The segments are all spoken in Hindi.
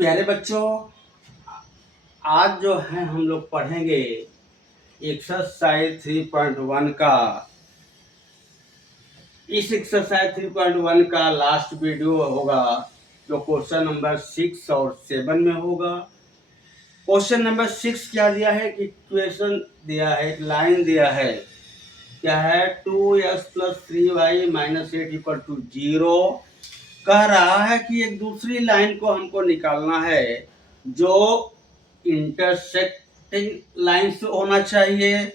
प्यारे बच्चों, आज जो है हम लोग पढ़ेंगे एक्सरसाइज 3.1 का। इस एक्सरसाइज 3.1 का लास्ट वीडियो होगा जो क्वेश्चन नंबर 6 और 7 में होगा। क्वेश्चन नंबर 6 क्या दिया है कि इक्वेशन दिया है, एक लाइन दिया है, क्या है 2x + 3y - 8 = 0। कह रहा है कि एक दूसरी लाइन को हमको निकालना है जो इंटरसेक्टिंग लाइन से होना चाहिए।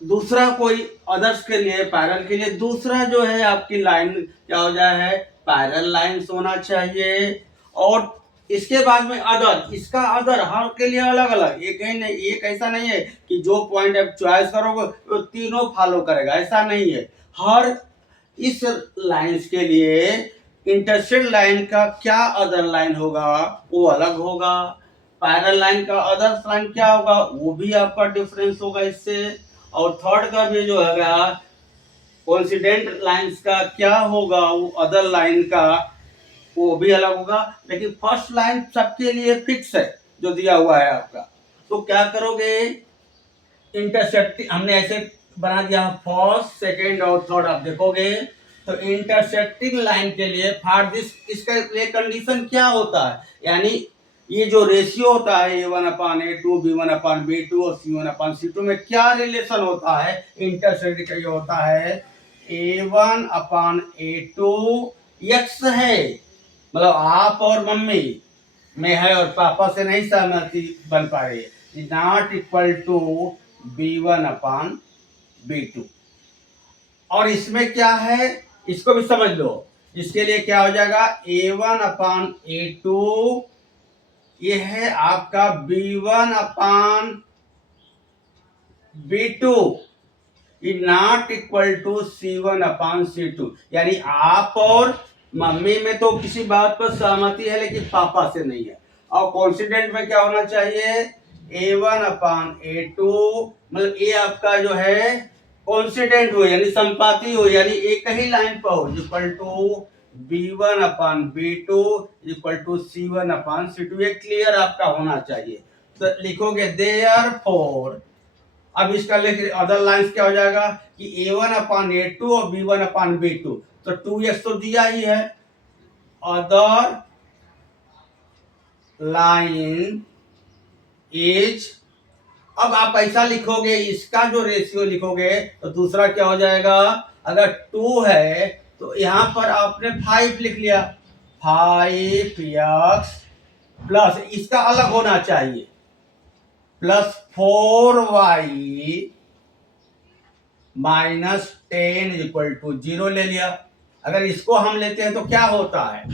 दूसरा कोई अदर्स के लिए, पैरेलल के लिए दूसरा जो है आपकी लाइन क्या हो जाए है, पैरेलल लाइन होना चाहिए। और इसके बाद में अदर, इसका अदर हर के लिए अलग अलग, एक ही नहीं, एक ऐसा नहीं है कि जो पॉइंट आप चॉइस करोगे वो तीनों फॉलो करेगा, ऐसा नहीं है। हर इस लाइंस के लिए इंटरसेक्ट लाइन का क्या अदर लाइन होगा वो अलग होगा, पैरेलल लाइन का अदर लाइन क्या होगा वो भी आपका डिफरेंस होगा इससे। और थर्ड का भी जो है कोइंसिडेंट लाइंस का क्या होगा वो अदर लाइन का वो भी अलग होगा। लेकिन फर्स्ट लाइन सबके लिए फिक्स है जो दिया हुआ है आपका। तो क्या करोगे, इंटरसेक्टिंग हमने ऐसे बना दिया, फर्स्ट सेकेंड और थर्ड आप देखोगे तो इंटरसेक्टिंग लाइन के लिए फॉर दिस, इसका लिए कंडीशन क्या होता है, यानी ये जो रेशियो होता है A1/A2, B1/B2 और C1/C2 में क्या रिलेशन होता है इंटरसेक्टिंग का, ये होता है A1/A2 x है, मतलब आप और मम्मी में है और पापा से नहीं सहमति बन पा रही है, नॉट इक्वल टू B1/B2। और इसमें क्या है इसको भी समझ लो, इसके लिए क्या हो जाएगा A1/A2, ये है आपका B1/B2 not equal to C1/C2, यानी आप और मम्मी में तो किसी बात पर सहमति है लेकिन पापा से नहीं है। और कॉन्सिडेंट में क्या होना चाहिए A1/A2, मतलब ये आपका जो है कॉन्सिडेंट हो यानी संपाती हो, यानी एक ही लाइन पर हो, equal to B1/B2 equal to C1/C2, ये क्लियर आपका होना चाहिए। तो लिखोगे देयरफॉर, अब इसका लेके अदर लाइंस क्या हो जाएगा कि A1/A2 और B1/B2, तो 2x तो दिया ही है, अदर लाइन इज, अब आप ऐसा लिखोगे, इसका जो रेशियो लिखोगे तो दूसरा क्या हो जाएगा, अगर 2 है तो यहां पर आपने 5 लिख लिया, 5x प्लस इसका अलग होना चाहिए plus 4y minus 10 equal to 0 ले लिया। अगर इसको हम लेते हैं तो क्या होता है,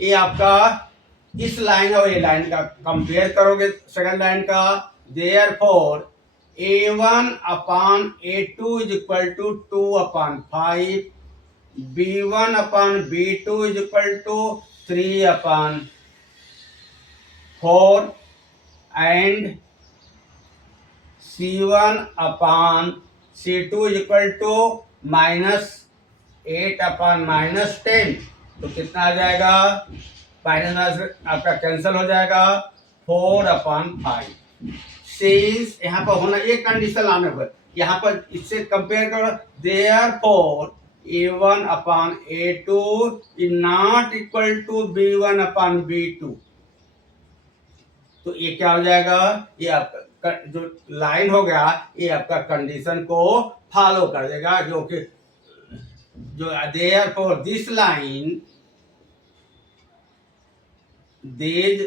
ये आपका इस लाइन और ये लाइन का कंपेयर करोगे सेकंड लाइन का, therefore A1/A2 is equal to 2/5, B1/B2 is equal to 3/4 and C1/C2 is equal to -8/-10। तो कितना आ जाएगा, माइनस आपका कैंसिल हो जाएगा, 4/5। सिंस यहाँ पर होना एक कंडीशन आने पर, यहाँ पर इससे कंपेयर करो, therefore A1/A2 is not equal to B1/B2। तो ये क्या हो जाएगा, ये आपका जो लाइन हो गया ये आपका कंडीशन को फॉलो कर देगा, जो कि जो therefore this line, these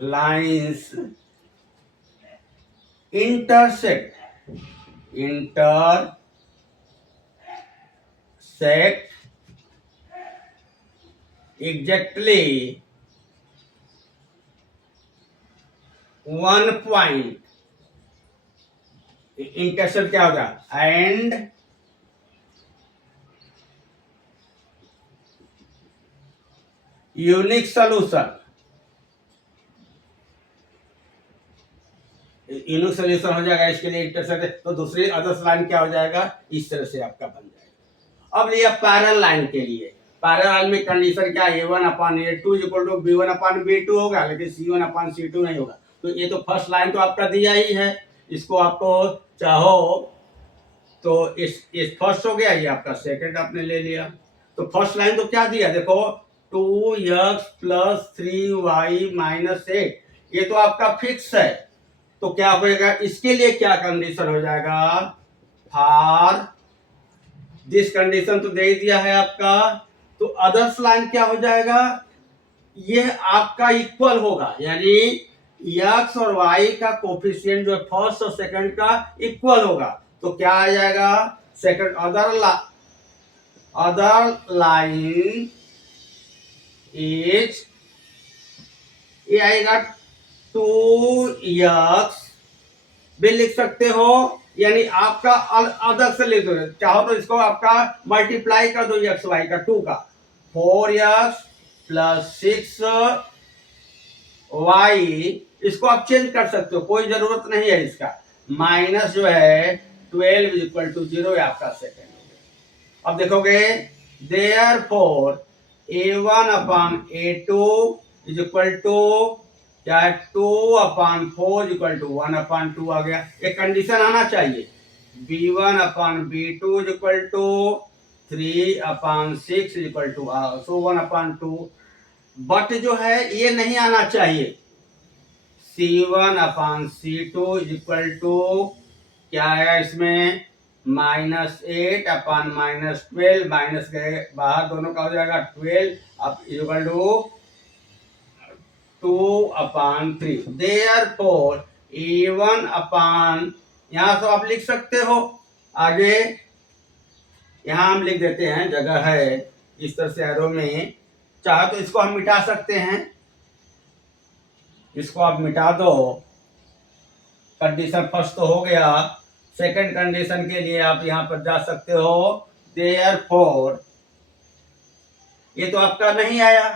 lines intersect exactly one point, intersect क्या होगा, and unique solution, unique solution हो जाएगा इसके लिए इंटरसेक्ट, तो दूसरी अदर्स लाइन क्या हो जाएगा, इस तरह से आपका बन जाएगा। अब लिया पैरेलल लाइन के लिए, पैरेलल में कंडीशन क्या है, A1/A2 इक्वल टू B1/B2 होगा, लेकिन C1/C2 नहीं होगा। तो ये तो फर्स्ट लाइन तो आपका दिया ही है, इसको आपको चाहो तो इस फर्स्ट हो गया, ये आपका सेकंड आपने ले लिया। तो फर्स्ट लाइन तो क्या दिया, देखो 2x + 3y - 8, ये तो आपका फिक्स है। तो क्या होगा, इसके लिए क्या कंडीशन हो जाएगा, फॉर दिस कंडीशन तो दे ही दिया है आपका। तो अदर्स लाइन क्या हो जाएगा, ये आपका इक्वल होगा, यानी x और y का कोफिशिएंट जो है फर्स्ट और सेकंड का इक्वल होगा। तो क्या आ जाएगा, सेकंड अदर लाइन इज, ये आएगा 2x भी लिख सकते हो, यानी आपका अदर से लिख दो, चाहो तो इसको आपका मल्टीप्लाई कर दो एक्स वाई का 2 का, 4x + 6y, इसको आप चेंज कर सकते हो, कोई जरूरत नहीं है इसका। माइनस जो है 12 = 0 है आपका सेकंड। अब देखोगे, देयरफॉर A1/A2 इक्वल टू क्या है, 2/4 इक्वल टू 1/2 आ गया। एक कंडीशन आना चाहिए, B1/B2 equal to 3/6 equal to 1/2, but जो है ये नहीं आना चाहिए, C1/C2 इक्वल टू क्या है इसमें, -8/-12, माइनस के बाहर दोनों का हो जाएगा 12, अब इक्वल टू 2/3। देयरफॉर A1 यहाँ तो आप लिख सकते हो, आगे यहाँ हम लिख देते हैं, जगह है इस तरह से एरो में, चाहे तो इसको हम मिटा सकते हैं, इसको आप मिटा दो, कंडीशन फर्स्ट तो हो गया। सेकंड कंडीशन के लिए आप यहां पर जा सकते हो, देयरफॉर, ये तो आपका नहीं आया,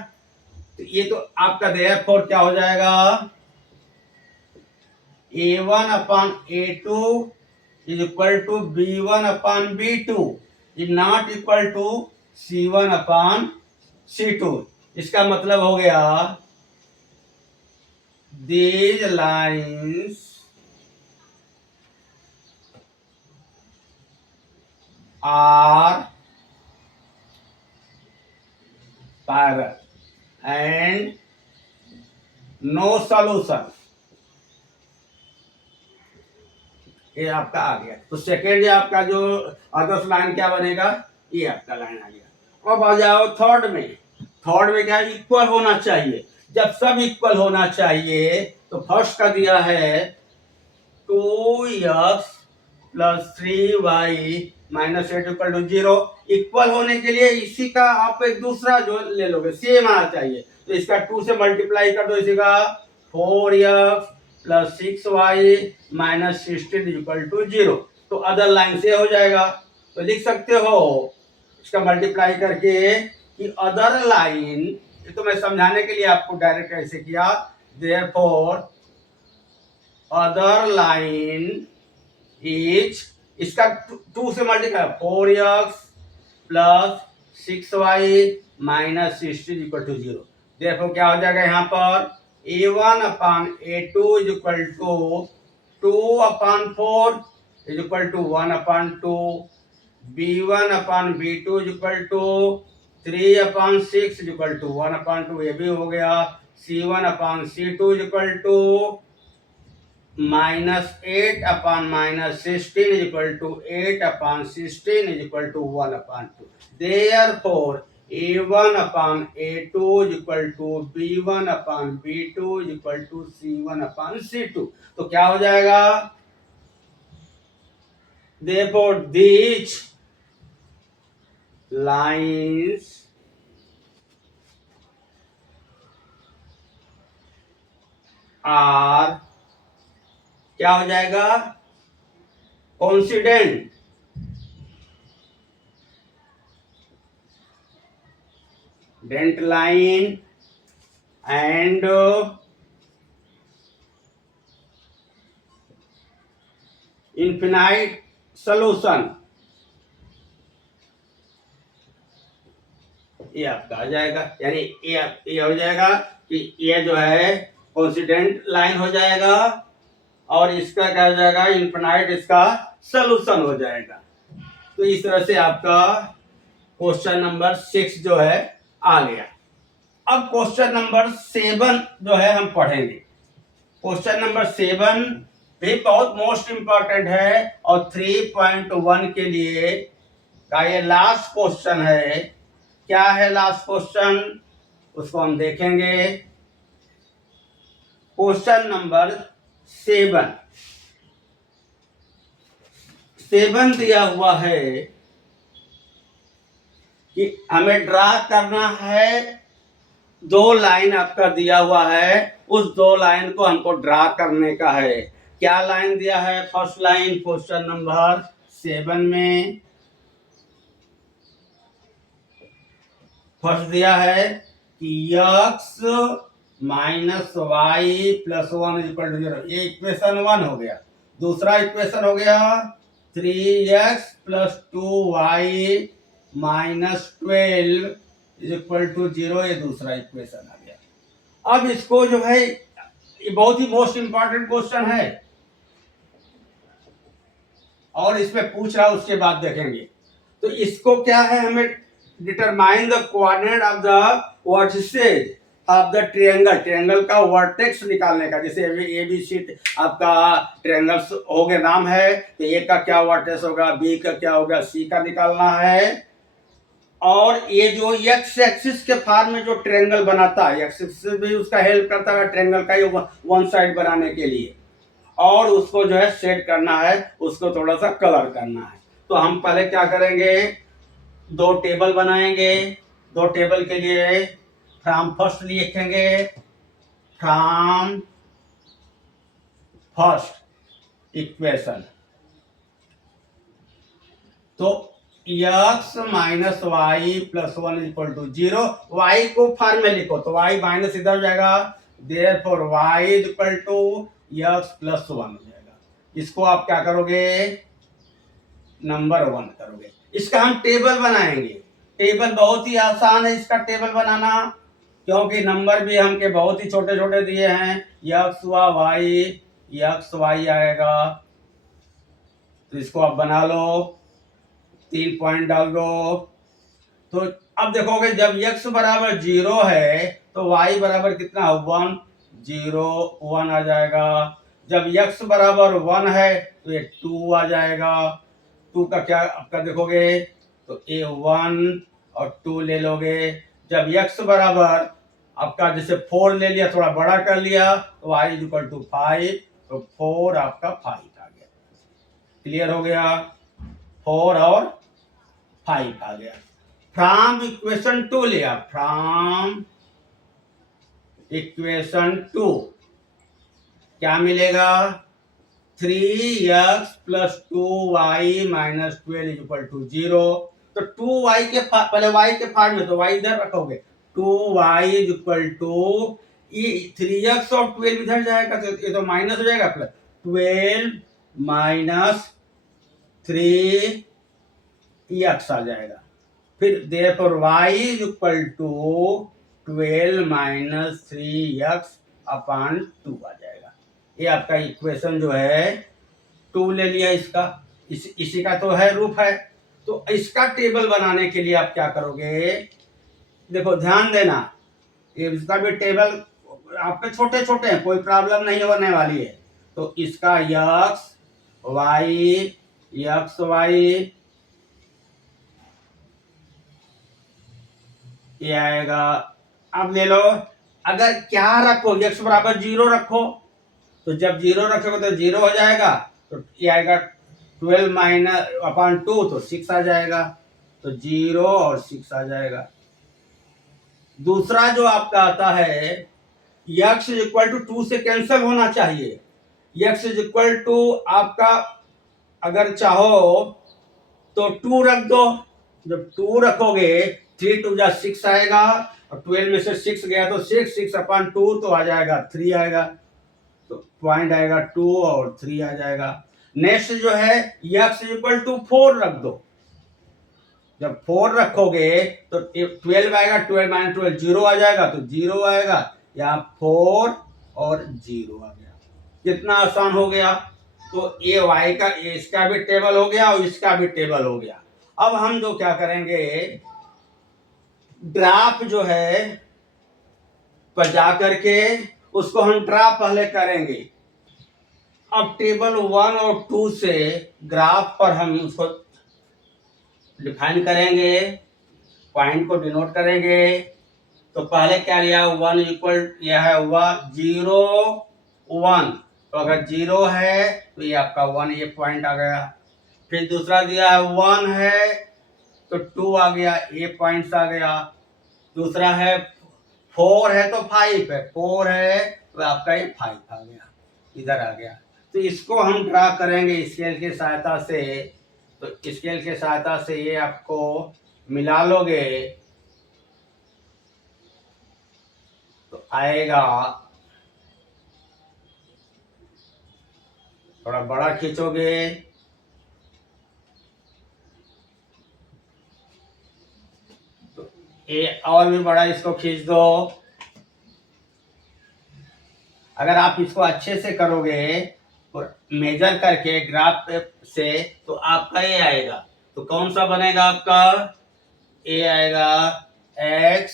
तो ये तो आपका देयरफॉर क्या हो जाएगा, A1/A2 equal to B1/B2 is not equal to C1/C2। इसका मतलब हो गया, these lines are parallel and no solution। ये आपका आ गया। तो सेकेंड आपका जो अदर्स लाइन क्या बनेगा, ये आपका लाइन आ गया। अब आ जाओ थर्ड में। थर्ड में क्या, इक्वल होना चाहिए। जब सब इक्वल होना चाहिए तो फर्स्ट का दिया है 2x + 3y - 8 = 0। इक्वल होने के लिए इसी का आप एक दूसरा जो ले लोगे, सेम आना चाहिए, तो इसका 2 से मल्टीप्लाई कर दो, इसी का 4x + 6y - 16 = 0। तो अदर लाइन से हो जाएगा। तो लिख सकते हो इसका मल्टीप्लाई करके कि अदर लाइन, ये तो मैं समझाने के लिए आपको डायरेक्ट ऐसे किया, देयरफॉर अदर लाइन इज, इसका 2 से मल्टीप्लाई, 4x + 6y - 16 = 0। देखो क्या हो जाएगा यहाँ पर, A1/A2 equal to 2/4 equal to 1/2, B1/B2 equal to 3/6 equal to 1/2, ये भी हो गया। C1/C2 equal to -8/- 16 equal to 8/16 equal to 1/2। Therefore A1/A2 equal to B1/B2 equal to C1/C2। तो क्या हो जाएगा, therefore these lines are, क्या हो जाएगा, coincident, dent line and infinite solution. ये आपका आ जाएगा, यानी ये हो जाएगा कि ये जो है कॉन्स्टेंट लाइन हो जाएगा और इसका क्या हो जाएगा, इनफिनाइट इसका सॉल्यूशन हो जाएगा। तो इस तरह से आपका क्वेश्चन नंबर 6 जो है आ गया। अब क्वेश्चन नंबर 7 जो है हम पढ़ेंगे। क्वेश्चन नंबर 7 भी बहुत मोस्ट इंपॉर्टेंट है और 3.1 के लिए का ये लास्ट क्वेश्चन है। क्या है लास्ट क्वेश्चन, उसको हम देखेंगे। क्वेश्चन नंबर 7 दिया हुआ है कि हमें ड्रा करना है, 2 लाइन आपका दिया हुआ है, उस 2 लाइन को हमको ड्रा करने का है। क्या लाइन दिया है, फर्स्ट लाइन क्वेश्चन नंबर 7 में फर्स्ट दिया है कि x minus y plus 1 equal to 0। ये इक्वेशन 1 हो गया। दूसरा इक्वेशन हो गया 3x plus 2y minus 12 equal to 0। ये दूसरा इक्वेशन आ गया। अब इसको जो है, ये बहुत ही मोस्ट इंपॉर्टेंट क्वेश्चन है और इसमें पूछ रहा, उसके बाद देखेंगे। तो इसको क्या है, हमें determine the coordinate of the vertices of the triangle का वर्टेक्स निकालने का। जैसे ए बी सी आपका ट्रायंगल हो गया नाम है, तो ए का क्या वर्टेक्स होगा, बी का क्या होगा, सी का निकालना है। और ये जो एक्स एक्सिस के फॉर्म में जो ट्रायंगल बनाता है, एक्स एक्सिस भी उसका हेल्प करता है ट्रायंगल का ये वन साइड बनाने के लिए, और उसको जो है सेट करना है, उसको थोड़ा सा कलर करना है। तो हम पहले क्या करेंगे, 2 टेबल बनाएंगे। 2 टेबल के लिए फ्रॉम फर्स्ट लिखेंगे, फ्रॉम फर्स्ट इक्वेशन। तो x minus y plus 1 equal to 0। Y को फॉर्म में लिखो तो y माइनस इधर हो जाएगा, therefore y equal to x plus 1 हो जाएगा। इसको आप क्या करोगे, नंबर 1 करोगे। इसका हम टेबल बनाएंगे। टेबल बहुत ही आसान है इसका टेबल बनाना, क्योंकि नंबर भी हमके बहुत ही छोटे छोटे दिए हैं। x y आएगा, तो इसको आप बना लो, 3 पॉइंट डाल दो। तो अब देखोगे जब x बराबर 0 है तो y बराबर कितना, 1 0 1 आ जाएगा। जब x बराबर 1 है तो ये 2 आ जाएगा। 2 का क्या आपका देखोगे तो ये 1 और 2 ले लोगे। जब x बराबर आपका जैसे 4 ले लिया, थोड़ा बड़ा कर लिया, तो y इक्वल टू 5, तो 4 आपका 5 आ गया। क्लियर हो गया, 4 और 5 आ गया। फ्रॉम इक्वेशन 2 लिया, फ्रॉम इक्वेशन 2 क्या मिलेगा, 3x plus 2y minus 12 equal to 0। तो 2y के पहले y के फॉर्म में, तो y इधर रखोगे, 2y इक्वल टू 3x और 12 इधर जाएगा, तो ये तो माइनस हो जाएगा, प्लस 12 माइनस 3x आ जाएगा। फिर therefore y equal to 12 minus 3x upon 2 आ जाएगा। ये आपका इक्वेशन जो है 2 ले लिया। इसका इसी का तो है रूप है। तो इसका टेबल बनाने के लिए आप क्या करोगे, देखो ध्यान देना, इसका भी टेबल आपके छोटे छोटे हैं, कोई प्रॉब्लम नहीं होने वाली है। तो इसका एक्स वाई ये आएगा। अब ले लो, अगर क्या रखो, x बराबर 0 रखो, तो जब 0 रखोगे तो 0 हो जाएगा, तो ये आएगा 12 माइनस अपॉन 2, तो 6 आ जाएगा। तो 0 और 6 आ जाएगा। दूसरा जो आपका आता है, x इक्वल टू 2 से कैंसिल होना चाहिए। x इक्वल टू आपका अगर चाहो तो 2 रख दो। जब 2 रखोगे 3 2 जा 6 आएगा, और 12 में से 6 गया तो 6 अपॉन 2 तो आ जाएगा 3 आएगा। तो पॉइंट आएगा 2 और 3 आ जाएगा। नेक्स्ट जो है x इक्वल टू 4 रख दो। जब 4 रखोगे तो 12 आएगा, 12 माइनस 12 0 आ जाएगा, तो 0 आएगा, यहाँ 4 और 0 आ गया। कितना आसान हो गया। तो ये y का, इसका भी टेबल हो गया और इसका भी टेबल हो गया। अब हम जो क्या करेंगे, ग्राफ जो है पर जा करके उसको हम ड्रा पहले करेंगे। अब टेबल 1 और 2 से ग्राफ पर हम उसको डिफाइन करेंगे, पॉइंट को डिनोट करेंगे। तो पहले क्या लिया, 1 इक्वल, यह है 0 1, तो अगर 0 है तो ये आपका 1, ये पॉइंट आ गया। फिर दूसरा दिया है 1 है तो 2 आ गया, ये पॉइंट्स आ गया। दूसरा है 4 है तो 5 है, 4 है तो आपका ये 5 आ गया, इधर आ गया। तो इसको हम ड्रा करेंगे स्केल की सहायता से। तो स्केल की सहायता से ये आपको मिला लोगे तो आएगा, थोड़ा बड़ा खींचोगे तो ये और भी बड़ा इसको खींच दो। अगर आप इसको अच्छे से करोगे और मेजर करके ग्राफ से तो आपका ये आएगा। तो कौन सा बनेगा आपका, ये आएगा x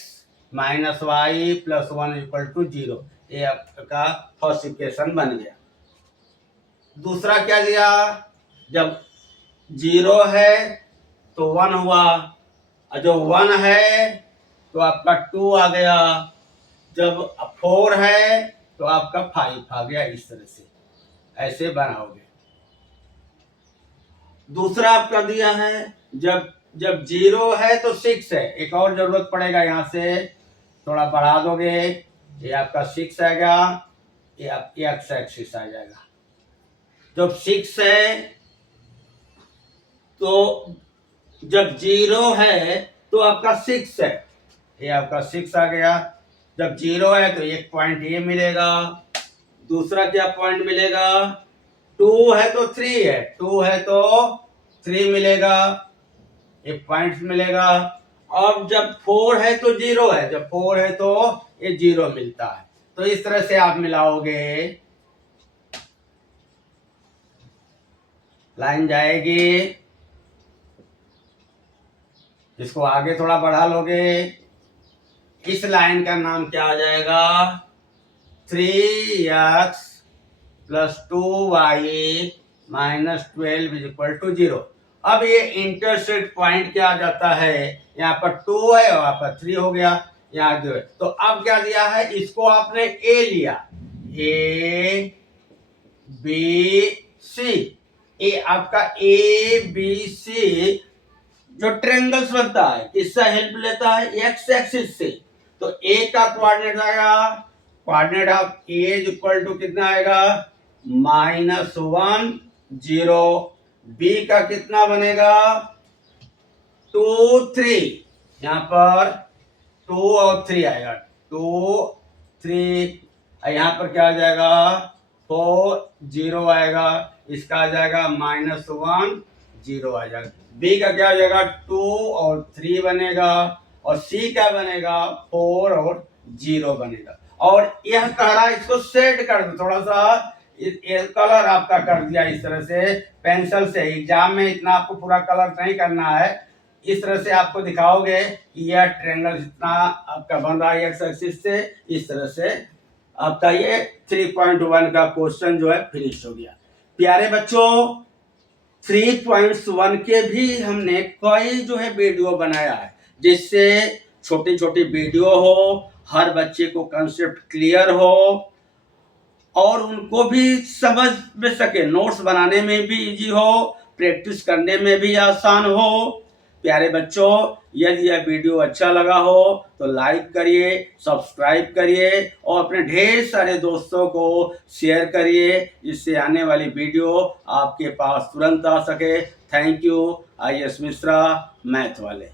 minus y plus 1 equal to 0। ये आपका फर्स्ट इक्वेशन बन गया। दूसरा क्या दिया, जब 0 है तो 1 हुआ, और जो 1 है तो आपका 2 आ गया, जब 4 है तो आपका 5 आ गया। इस तरह से ऐसे बनाओगे। दूसरा आपका दिया है, जब 0 है तो 6 है, एक और जरूरत पड़ेगा, यहाँ से थोड़ा बढ़ा दोगे, ये आपका 6 आएगा, ये आपकी एक्स एक्सिस आ जाएगा। जब 6 है तो जब 0 है तो आपका 6 है, ये आपका 6 आ गया। जब 0 है तो एक पॉइंट ये मिलेगा। दूसरा क्या पॉइंट मिलेगा, 2 है तो 3 है, 2 है तो 3 मिलेगा, एक पॉइंट मिलेगा। अब जब 4 है तो 0 है, जब 4 है तो ये 0 मिलता है। तो इस तरह से आप मिलाओगे, लाइन जाएगी, इसको आगे थोड़ा बढ़ा लोगे, इस लाइन का नाम क्या आ जाएगा, 3x plus 2y minus 12 is equal to 0। अब ये इंटरसेक्ट पॉइंट क्या आ जाता है, यहाँ पर 2 है और यहाँ पर 3 हो गया, यहाँ 2 है। तो अब क्या दिया है, इसको आपने a लिया, a b c, ये आपका a b c जो ट्रायंगल्स बनता है इससे हेल्प लेता है एक्स एक्सिस से। तो a का कोऑर्डिनेट आएगा, coordinate of a is equal to कितना आएगा, -1 0। b का कितना बनेगा, 2 3, यहाँ पर 2 और 3 आएगा, 2 3, यहाँ पर क्या आ जाएगा, 4 0 आएगा, इसका आ जाएगा -1 0 आ जाएगा। b का क्या आ जाएगा, 2 और 3 बनेगा, और c का बनेगा 4 और 0 बनेगा। और यह कह रहा है इसको सेट कर दो, थोड़ा सा कलर आपका कर दिया इस तरह से पेंसिल से। एग्जाम में इतना आपको पूरा कलर नहीं करना है, इस तरह से आपको दिखाओगे कि यह ट्रायंगल जितना आपका बन रहा है एक्स एक्सिस से, इस तरह से आपका ये 3.1 का क्वेश्चन जो है फिनिश हो गया। प्यारे बच्चों, 3.1 के भी हमने कई जो है वीडियो बनाया है, जिससे छोटी छोटी वीडियो हो, हर बच्चे को कंसेप्ट क्लियर हो और उनको भी समझ में सके, नोट्स बनाने में भी इजी हो, प्रैक्टिस करने में भी आसान हो। प्यारे बच्चों, यदि यह वीडियो अच्छा लगा हो तो लाइक करिए, सब्सक्राइब करिए और अपने ढेर सारे दोस्तों को शेयर करिए, जिससे आने वाली वीडियो आपके पास तुरंत आ सके। Thank you. IAS Mishra, math वाले।